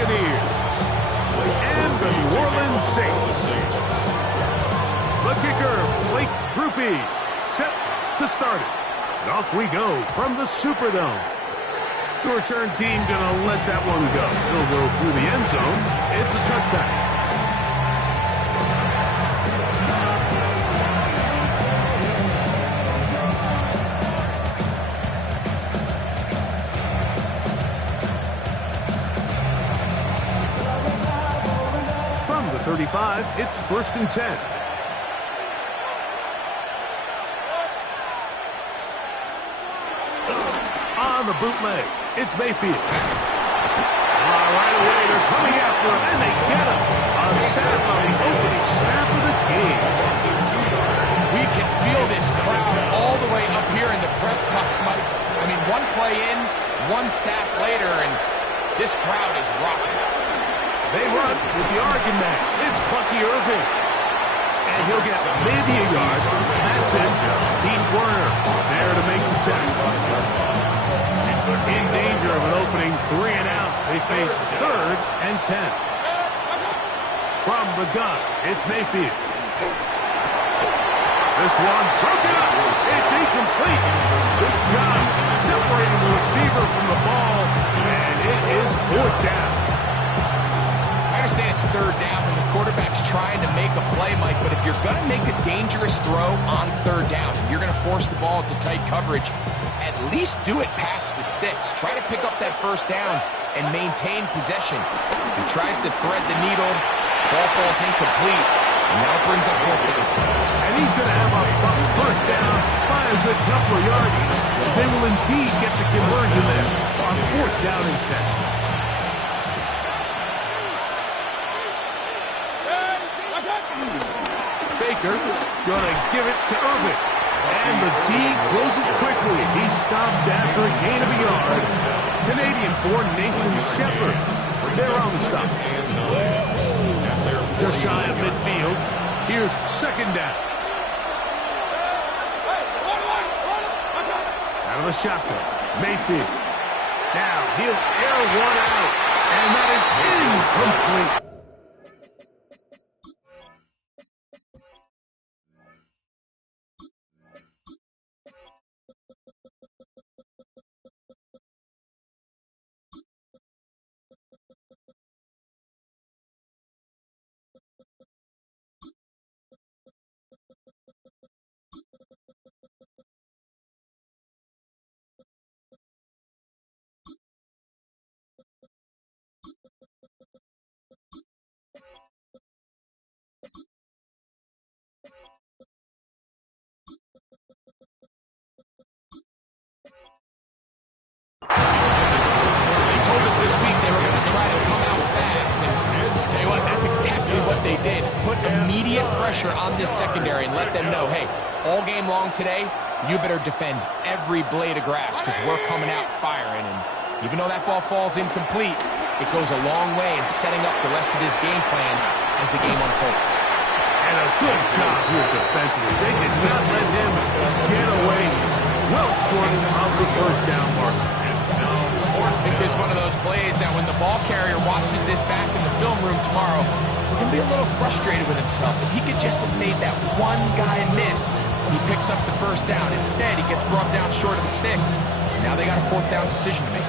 Buccaneers and the New Orleans Saints. The kicker, Blake Groupie, set to start it. And off we go from the Superdome. The return team gonna let that one go. It'll go through the end zone. It's a touchback. From the 35, it's 1st and 10. On the bootleg, it's Mayfield. Right away, they're coming after him, and they get him. A sack on the opening snap of the game. We can feel this crowd all the way up here in the press box, Mike. I mean, one play in, one sack later, and this crowd is rocking. They run with the Oregon man. It's Bucky Irving. And he'll get maybe a yard. That's it. Pete Werner there to make the tackle. In danger of an opening 3 and out. They face 3rd and 10. From the gun, it's Mayfield. This one broken up. It's incomplete. Good job separating the receiver from the ball. And it is 4th down. I understand it's 3rd down and the quarterback's trying to make a play, Mike, but if you're going to make a dangerous throw on 3rd down, you're going to force the ball into tight coverage, at least do it past the sticks. Try to pick up that 1st down and maintain possession. He tries to thread the needle, ball falls incomplete, and now it brings up 4th down. And he's going to have a Bucs 1st down by a good couple of yards, as they will indeed get the conversion there on 4th down and 10. Baker gonna give it to Irving. And the D closes quickly. He's stopped after a gain of a yard. Canadian-born Nathan Shepard. They're on the stop. Just shy of midfield. Here's 2nd down. Out of the shotgun. Mayfield. Now he'll air one out. And that is incomplete. This week they were going to try to come out fast, and tell you what, that's exactly what they did. Put immediate pressure on this secondary and let them know, hey, all game long today, you better defend every blade of grass because we're coming out firing. And even though that ball falls incomplete, it goes a long way in setting up the rest of this game plan as the game unfolds. And a good job here defensively. They did not let him get away well short of the 1st down mark. I think there's one of those plays that when the ball carrier watches this back in the film room tomorrow, he's going to be a little frustrated with himself. If he could just have made that one guy miss, he picks up the 1st down. Instead, he gets brought down short of the sticks. Now they got a 4th down decision to make.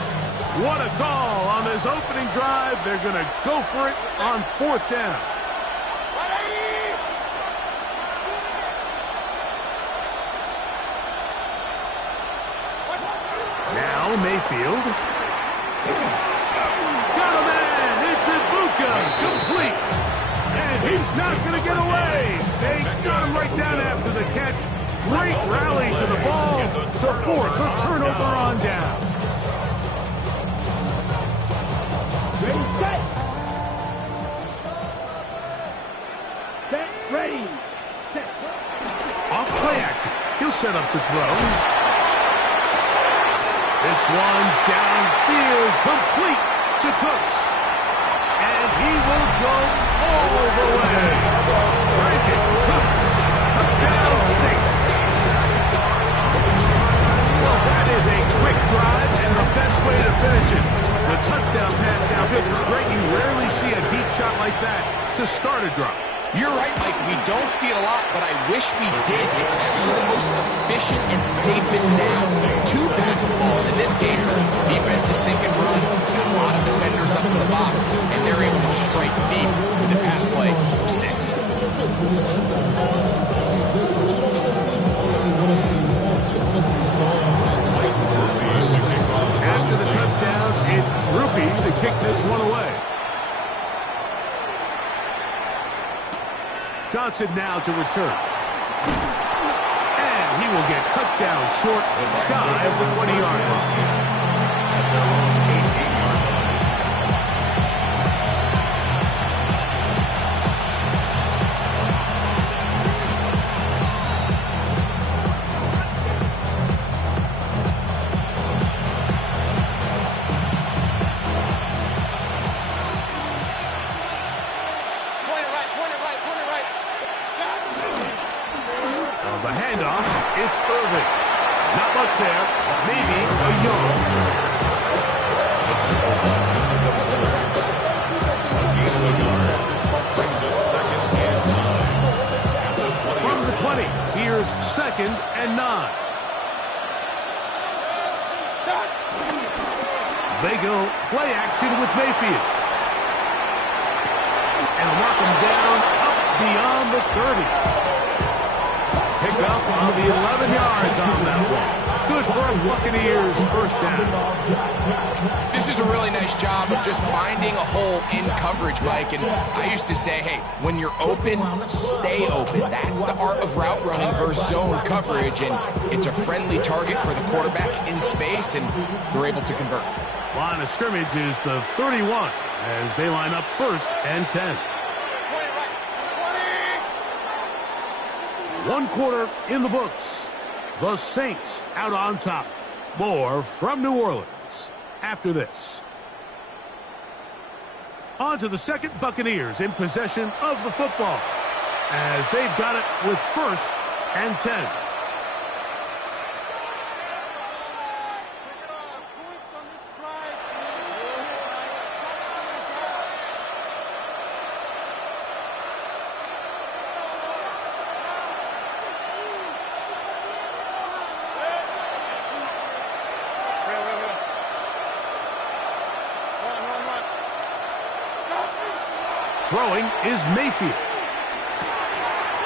What a call on this opening drive. They're going to go for it on 4th down. Now Mayfield. Got a man. It's Ibuka. Complete. And he's not going to get away. They got him right down after the catch. Great rally to the ball to force a turnover on down. Ready, set. Set, ready. Set. Off play action. He'll set up to throw. This one downfield, complete to Cooks. And he will go all the way. Break it, Cooks. Down 6. Well, that is a quick drive and the best way to finish it. The touchdown pass now gives us great like that to start a drive. You're right, Mike. We don't see it a lot, but I wish we did. It's actually the most efficient and safest down to pass the ball. In this case, defense is thinking run, got a lot of defenders up in the box, and they're able to strike deep with a pass play for 6. After the touchdown, it's Groupie to kick this one away. Johnson now to return. And he will get cut down short, shy of the 20-yard line. It's Irving. Not much there. Maybe a yard. From the 20, here's 2nd and 9. They go play action with Mayfield. And knock him down up beyond the 30. Pick up on the 11 yards on that one. Good for a Buccaneers first down. This is a really nice job of just finding a hole in coverage, Mike. And I used to say, hey, when you're open, stay open. That's the art of route running versus zone coverage. And it's a friendly target for the quarterback in space, and they're able to convert. Line of scrimmage is the 31 as they line up 1st and 10. 1 quarter in the books. The Saints out on top. More from New Orleans after this. On to the second. Buccaneers in possession of the football as they've got it with 1st and 10. Throwing is Mayfield.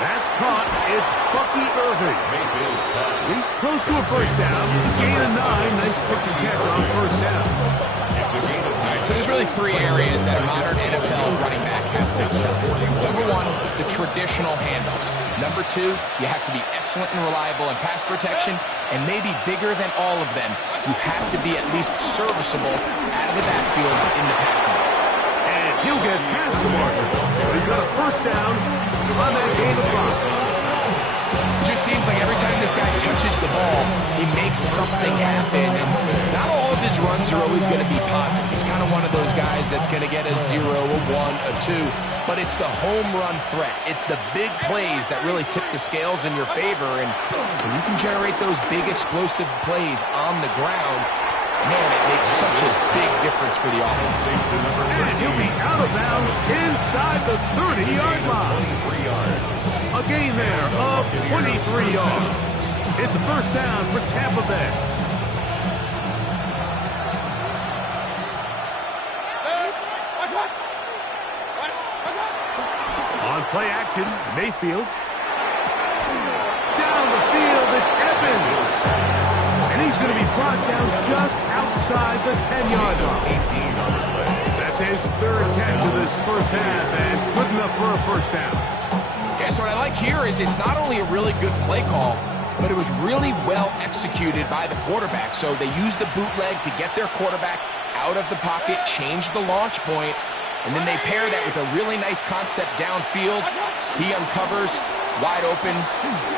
That's caught. It's Bucky Irving. He's close to a first down. Gain of 9. Nice pitch and catch on first down. So there's really 3 areas that a modern NFL running back has to excel. Number 1, the traditional handoffs. Number 2, you have to be excellent and reliable in pass protection. And maybe bigger than all of them, you have to be at least serviceable out of the backfield in the passing game. He'll get past the marker. He's got a first down on that gain of 5. It just seems like every time this guy touches the ball, he makes something happen. And not all of his runs are always going to be positive. He's kind of one of those guys that's going to get a 0, a 1, a 2. But it's the home run threat. It's the big plays that really tip the scales in your favor. And when you can generate those big explosive plays on the ground, man, it makes such a big difference for the offense. And he'll be out of bounds inside the 30-yard line. A gain there of 23 yards. It's a first down for Tampa Bay. On play action, Mayfield. Down the field, it's Evans. And he's going to be brought down just outside the 10-yard line. That's his 3rd catch of this first half, and good enough for a first down. Yeah, so what I like here is it's not only a really good play call, but it was really well executed by the quarterback. So they used the bootleg to get their quarterback out of the pocket, change the launch point, and then they pair that with a really nice concept downfield. He uncovers, wide open,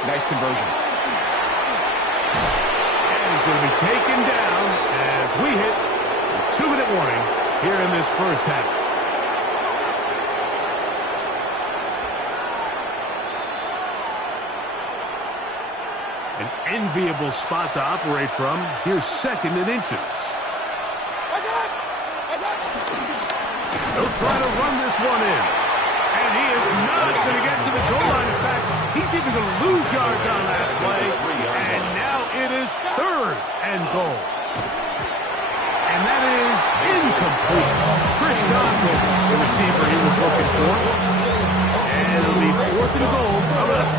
nice conversion. He's going to be taken down as we hit the 2-minute warning here in this first half. An enviable spot to operate from. Here's 2nd and inches. They'll try to run this one in. And he is not going to get to the goal line. In fact, he's even going to lose yards on that play. And now it is 3rd and goal. And that is incomplete. Chris Godwin, the receiver he was looking for. And it'll be 4th and goal coming up.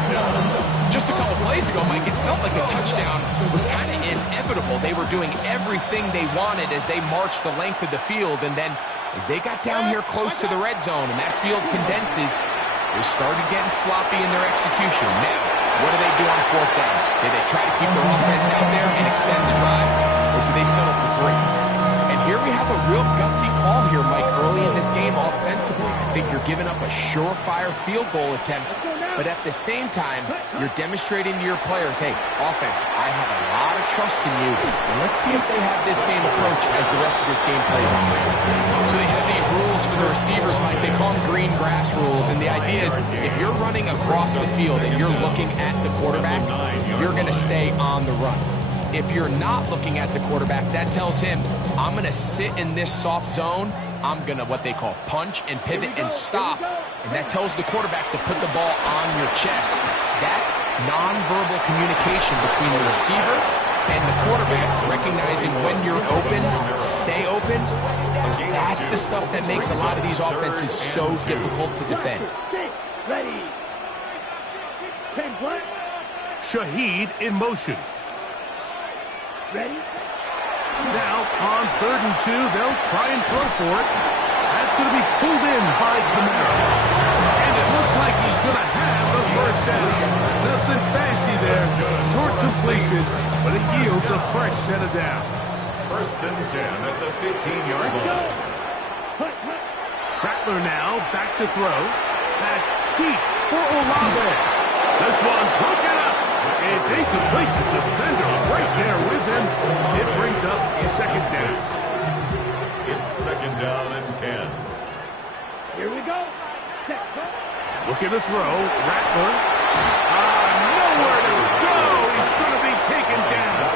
Just a couple plays ago, Mike, it felt like a touchdown was kind of inevitable. They were doing everything they wanted as they marched the length of the field, and then as they got down here close to the red zone and that field condenses, they started getting sloppy in their execution. Now, what do they do on 4th down? Did they try to keep their offense out there and extend the drive, or do they settle for 3? And here we have a real gutsy call here, Mike, early in this game offensively. I think you're giving up a surefire field goal attempt, but at the same time, you're demonstrating to your players, hey, offense, I have a lot of trust in you, and let's see if they have this same approach as the rest of this game plays out. So they have these rules for the receivers, Mike. They call them green grass rules, and the idea is if you're running across the field and you're looking at the quarterback, you're going to stay on the run. If you're not looking at the quarterback, that tells him, I'm going to sit in this soft zone. I'm going to what they call punch and pivot and stop. And that tells the quarterback to put the ball on your chest. That nonverbal communication between the receiver and the quarterback, recognizing when you're open, stay open, that's the stuff that makes a lot of these offenses so difficult to defend. Ready. 10 play. Shaheed in motion. Ready. Now, on 3rd and 2, they'll try and throw for it. That's going to be pulled in by Camara. And it looks like he's going to have the 1st down. Nothing fancy there. Short completion, but it yields a fresh set of down. 1st and 10 at the 15-yard line. Rattler now back to throw. That's deep for Olave. This one broken up. It's incomplete. The defender right there with him. It brings up a 2nd down. It's 2nd down and 10. Here we go. Looking to throw. Rattler. Nowhere to go. He's going to be taken down.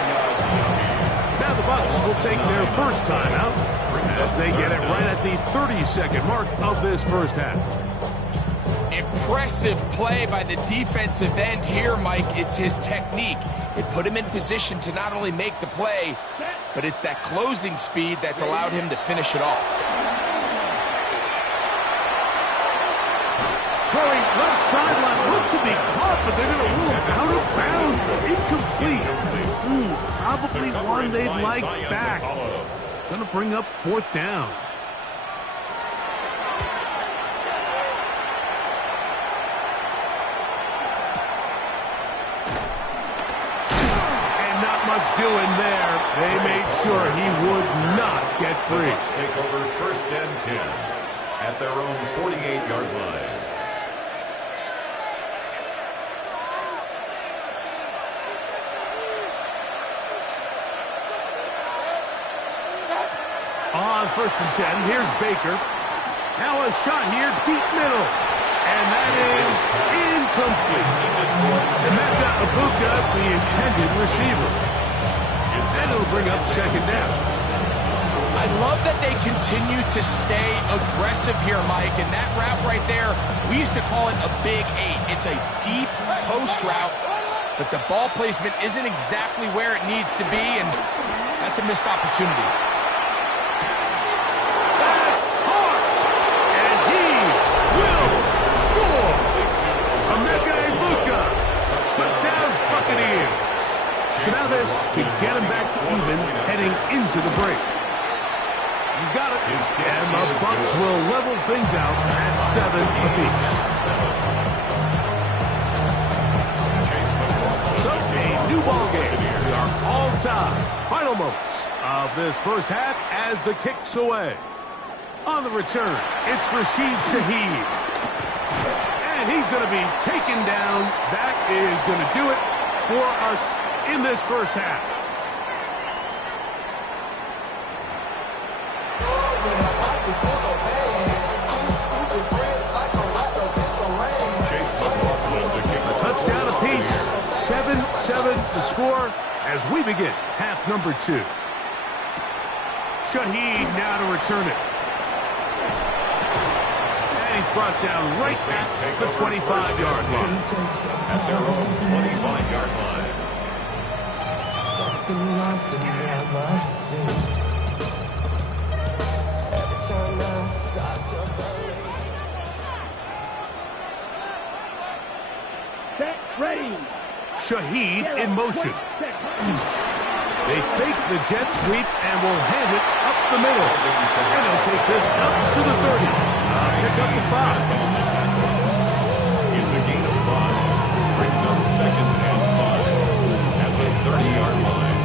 Now the Bucs will take their 1st timeout as they get it right at the 30-second mark of this 1st half. Impressive play by the defensive end here, Mike. It's his technique. It put him in position to not only make the play, but it's that closing speed that's allowed him to finish it off. Throwing left sideline, looked to be caught, but they're going to rule him out of bounds. It's incomplete. Probably one they'd like back. It's going to bring up 4th down. Doing there, they made sure he would not get free. Bucs take over 1st and 10 at their own 48-yard line. On 1st and 10, here's Baker. Now a shot here, deep middle. And that is incomplete. Emeka Ibuka, the intended receiver. And it'll bring up 2nd down. I love that they continue to stay aggressive here, Mike. And that route right there, we used to call it a big 8. It's a deep post route, but the ball placement isn't exactly where it needs to be, and that's a missed opportunity. That's hard. And he will score. Emeka Ibuka. Touchdown Buccaneers. So now this to get him back to even heading into the break. He's got it. And the Bucs will level things out at 7 apiece. So a new ball game. We are all tied. Final moments of this 1st half as the kick's away. On the return, it's Rashid Shaheed. And he's going to be taken down. That is going to do it for us in this 1st half. A touchdown apiece, 7-7 the score as we begin half number 2. Shaheed now to return it. brought down right at the 25-yard line. At their own 25-yard line. Something lost in me, I must see. Every time I start to believe. Set, ready. Shaheed in motion. They fake the jet sweep and will hand it up the middle. And they'll take this up to the 30. Pick up the 5. It's a gain of 5. Brings up 2nd and 5 at the 30-yard line.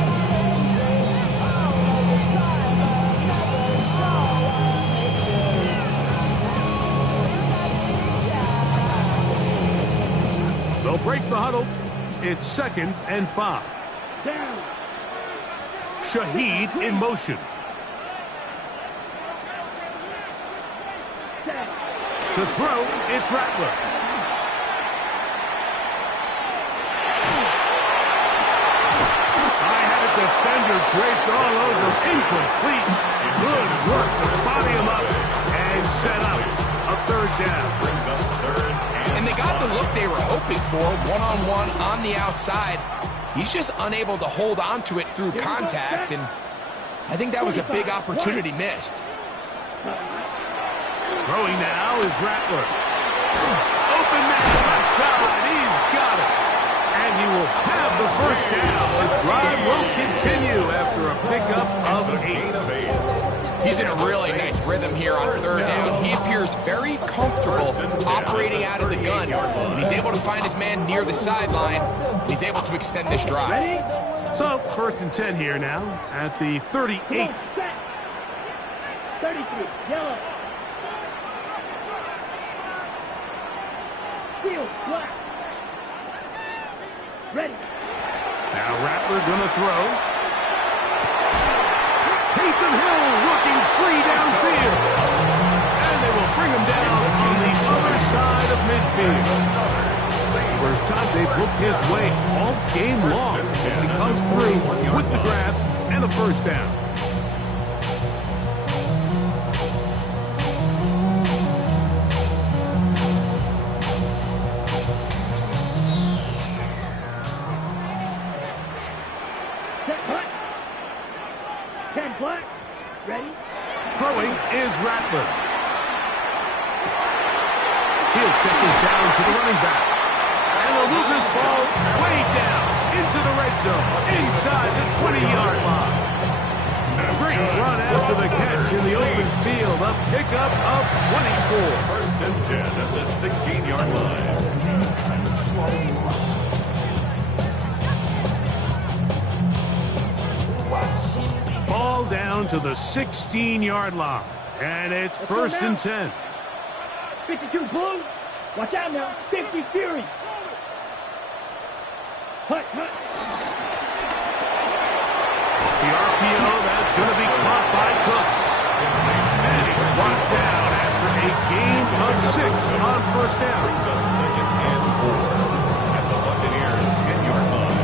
They'll break the huddle. It's 2nd and 5. Down. Shaheed in motion. Set. To throw, it's Rattler. I had a defender draped all over. Incomplete. Good work to body him up and set up a 3rd down. Brings up 3rd And they got the look they were hoping for, one-on-one on the outside. He's just unable to hold on to it through contact, and I think that was a big opportunity missed. Throwing now is Rattler. Open man left side. He's got it. And he will have the 1st down. The drive will continue after a pickup of 8. He's in a really nice rhythm here on 3rd down. He appears very comfortable operating out of the gun. And he's able to find his man near the sideline. He's able to extend this drive. Ready? So, 1st and 10 here now at the 38. Come on, set. 33. Yellow. Field flat. Ready. Now Rattler gonna throw. Taysom Hill looking free downfield. And they will bring him down on the other side of midfield. First time they've looked his way all game long. He comes through with the grab and the 1st down. Set, hut. 10 black. Ready. Throwing is Rattler. He'll check this down to the running back. And they'll move this ball way down into the red zone, inside the 20-yard line. Great run after the catch in the open field. A pickup of 24. 1st and 10 at the 16-yard line. Ball down to the 16-yard line. And it's 1st and 10. 52 blue. Watch out now. 50 Fury. Hut, hut. The RPO, that's going to be caught by Cooks. And he's brought down after a gain of 6 on 1st down. Brings up 2nd and 4 at the Buccaneers' 10-yard line.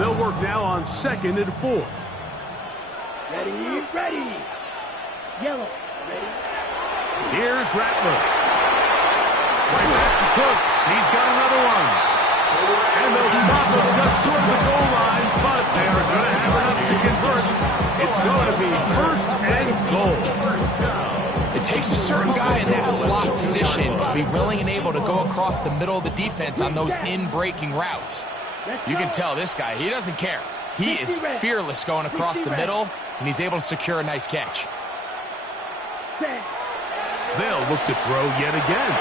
They'll work now on 2nd and 4. Ready, ready. Yellow. Ready. Here's Rattler. Right back to Cooks. He's got another one. And they'll stop him just short of the goal line, but they're going to have enough to convert. It's going to be 1st and goal. It takes a certain guy in that slot position to be willing and able to go across the middle of the defense on those in-breaking routes. You can tell this guy, he doesn't care. He is fearless going across the middle, and he's able to secure a nice catch. They'll look to throw yet again.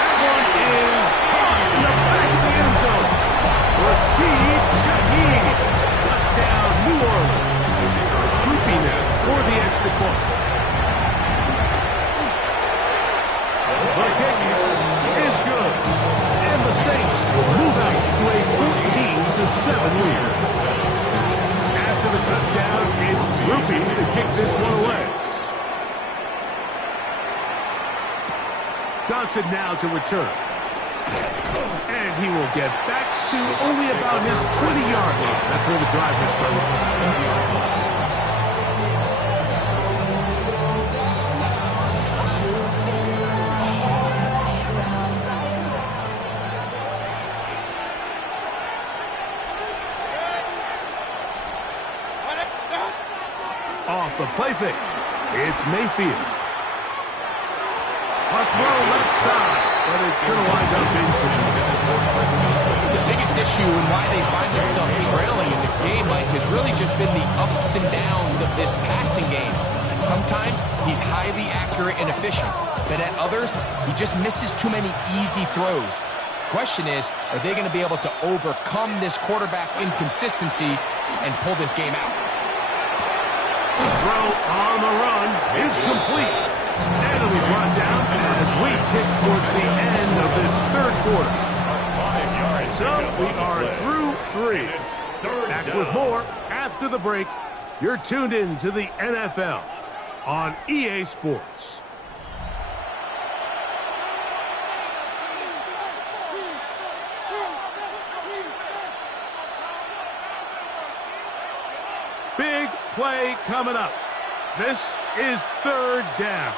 That one is caught in the back of the end zone. Rashid Shaheed. Touchdown, New Orleans. Groupie now for the extra point. The kick is good. And the Saints will move out to a 14-7 lead. After the touchdown, it's Groupie to kick this one away. Johnson now to return. And he will get back to only about his 20-yard line. That's where the drive has started. Off the play fake. It's Mayfield. A throw left side, but it's going to wind up incomplete. The biggest issue and why they find themselves trailing in this game, Mike, has really just been the ups and downs of this passing game. And sometimes he's highly accurate and efficient, but at others, he just misses too many easy throws. Question is, are they going to be able to overcome this quarterback inconsistency and pull this game out? Throw on the run is complete. And it'll be brought down as we tick towards the end of this third quarter. So we are through 3. Back with more after the break. You're tuned in to the NFL on EA Sports. Big play coming up. This is third down.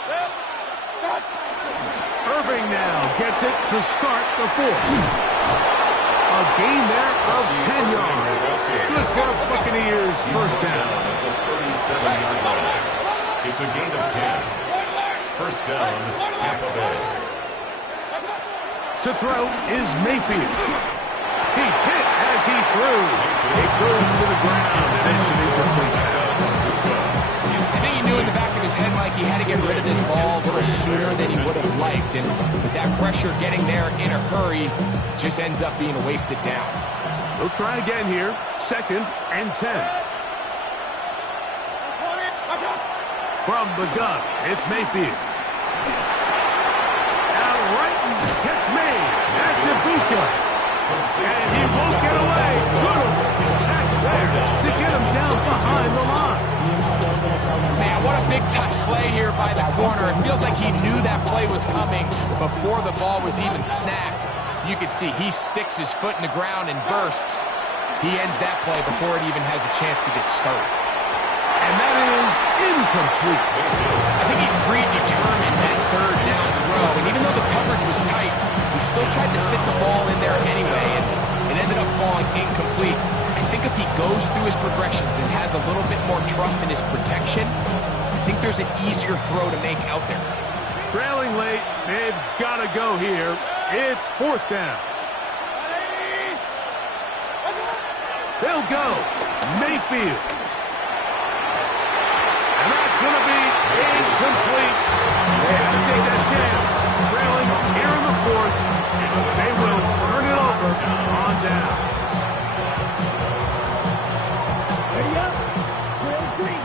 Irving now gets it to start the fourth. A gain there of 10 yards. Good for the Buccaneers' first down. It's a gain of 10. First down, Tampa Bay. To throw is Mayfield. He's hit as he threw. He goes to the ground and it's an incomplete pass. I think he knew in the back of his head, Mike, he had to get rid of this ball a little sooner than he would have liked. And with that pressure getting there in a hurry, just ends up being a wasted down. They'll try again here. Second and 10. From the gun, it's Mayfield. Out right and catch made. That's Ibuka. And he won't get away. Good attack there to get him down behind the line. Man, what a big-time play here by the corner. It feels like he knew that play was coming before the ball was even snapped. You can see he sticks his foot in the ground and bursts. He ends that play before it even has a chance to get started. And that is incomplete. I think he predetermined that third down throw. And even though the coverage was tight, he still tried to fit the ball in there anyway. And it ended up falling incomplete. I think if he goes through his progressions and has a little bit more trust in his protection, I think there's an easier throw to make out there. Trailing late, they've got to go here. It's fourth down. They'll go. Mayfield. And that's going to be incomplete. They had to take that chance. Trailing here in the fourth. They will turn it over on down. Ready up. Trail green.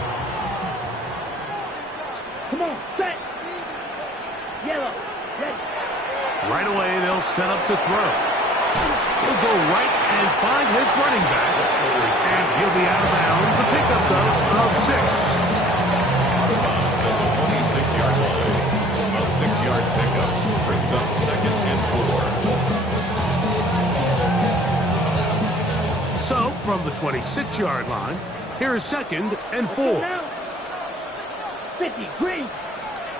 Come on, set. Yellow. Ready. Right away, they'll set up to throw. He'll go right and find his running back. And he'll be out of bounds. A pickup, though, of 6. Out of bounds at the 26-yard line. A 6-yard pickup brings up second and 4. So, from the 26-yard line, here is second and 4. 50, green.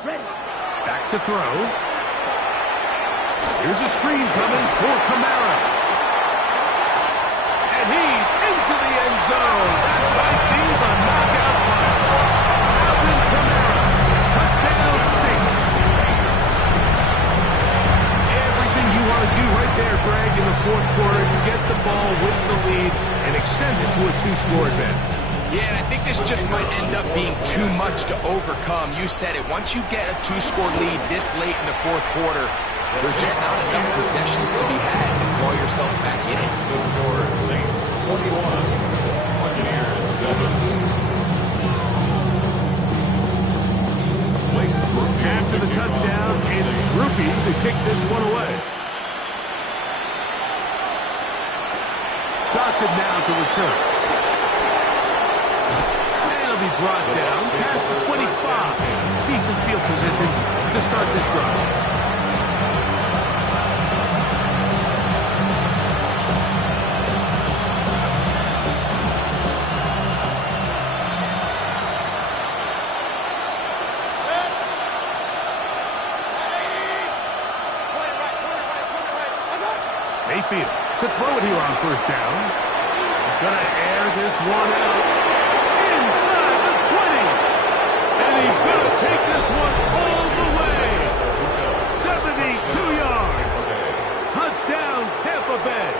Ready. Back to throw. Here's a screen coming for Kamara. And he's into the end zone. That might be the knockout punch. Alvin Kamara. Touchdown Saints. Everything you want to do right there, Greg, in the fourth quarter. You get the ball with the lead and extend it to a 2-score advantage. Yeah, and I think this just might end up being too much to overcome. You said it. Once you get a 2-score lead this late in the fourth quarter, there's just not enough possessions to be had to claw yourself back in it. The score, Saints 21, Buccaneers 7. After the touchdown, it's Groupie to kick this one away. Johnson now to return. And it'll be brought down past the 25. Decent field position to start this drive. Mayfield to throw it here on first down. He's going to air this one out inside the 20. He's going to take this one all the way. 72 yards. Touchdown, Tampa Bay.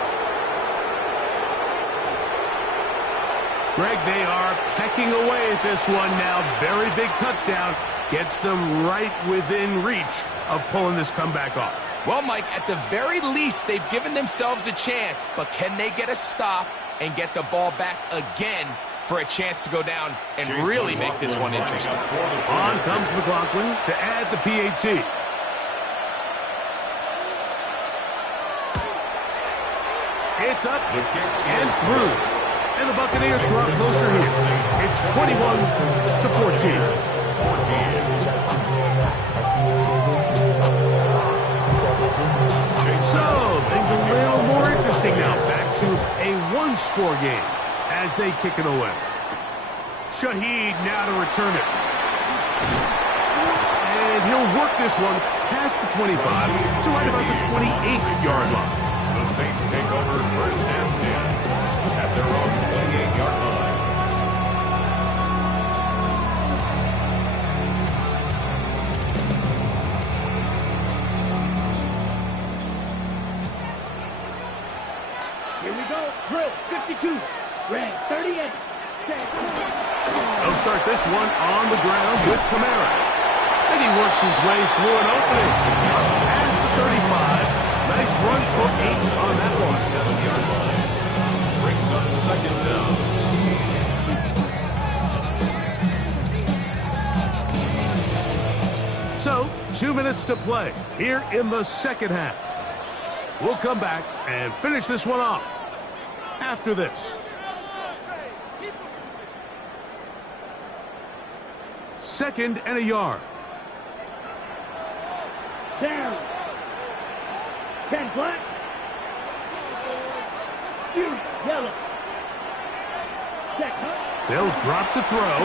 Greg, they are pecking away at this one now. Very big touchdown. Gets them right within reach of pulling this comeback off. Well, Mike, at the very least, they've given themselves a chance, but can they get a stop and get the ball back again for a chance to go down and really make this one interesting? On comes McLaughlin to add the PAT. It's up and through. And the Buccaneers draw closer here. It's 21-14. So, things a little more interesting now. Back to a one-score game as they kick it away. Shaheed now to return it. And he'll work this one past the 25 to right about the 28-yard line. The Saints take over first and 10 at their own 28-yard line. Here we go. Drill 52. Red 38. They'll start this one on the ground with Kamara. And he works his way through an opening. As the 35. Nice run for 8 on that one. 7-yard line. Brings up second down. So, 2 minutes to play here in the second half. We'll come back and finish this one off after this. Second and a yard. Down. 10 black. Yellow. Check, huh? They'll drop to throw.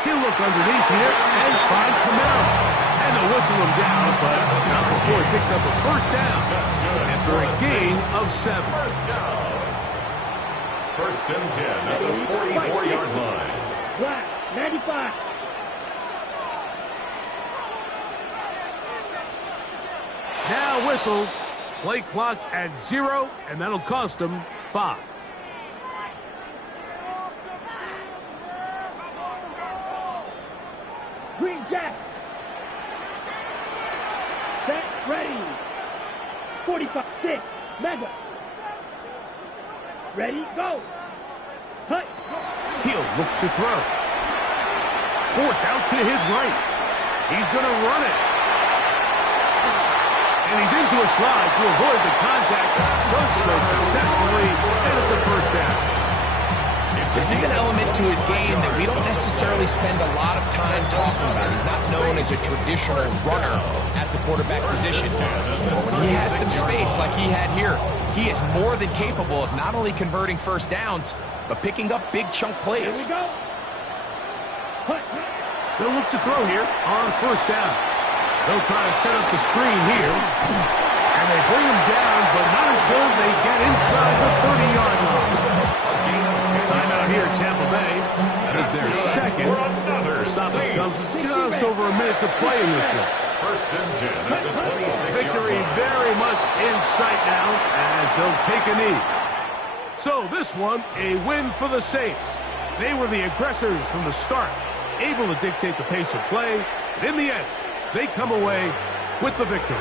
He'll look underneath here and find Kamara. And they'll whistle him down, but not before he picks up a first down. That's good. After a gain of 7. First down. First and 10 at the 44-yard line. Black 95. Now whistles. Play clock at 0, and that'll cost them 5. Green Jack. Set, ready. 45, 6, Mega. Ready, go. Hut. He'll look to throw. Forced out to his right. He's going to run it. And he's into a slide to avoid the contact. Does so successfully, and it's a first down. This is an element to his game that we don't necessarily spend a lot of time talking about. He's not known as a traditional runner at the quarterback position. But when he has some space like he had here, he is more than capable of not only converting first downs, but picking up big chunk plays. Here we go. Hut. They'll look to throw here on first down. They'll try to set up the screen here. And they bring him down, but not until they get inside the 30-yard line. Timeout here, Tampa Bay. That is their second. Their stoppage comes with just over a minute to play in this one. First and 10 at the 26-yard Victory line. very much in sight now as they'll take a knee. So this one, a win for the Saints. They were the aggressors from the start, able to dictate the pace of play. In the end, they come away with the victory.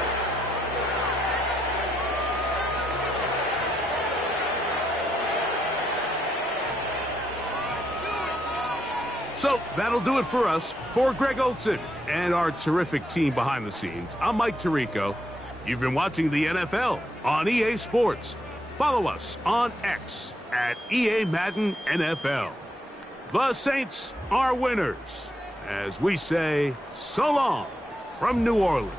So that'll do it for us. For Greg Olson and our terrific team behind the scenes, I'm Mike Tirico. You've been watching the NFL on EA Sports. Follow us on X at EA Madden NFL. The Saints are winners, as we say so long from New Orleans.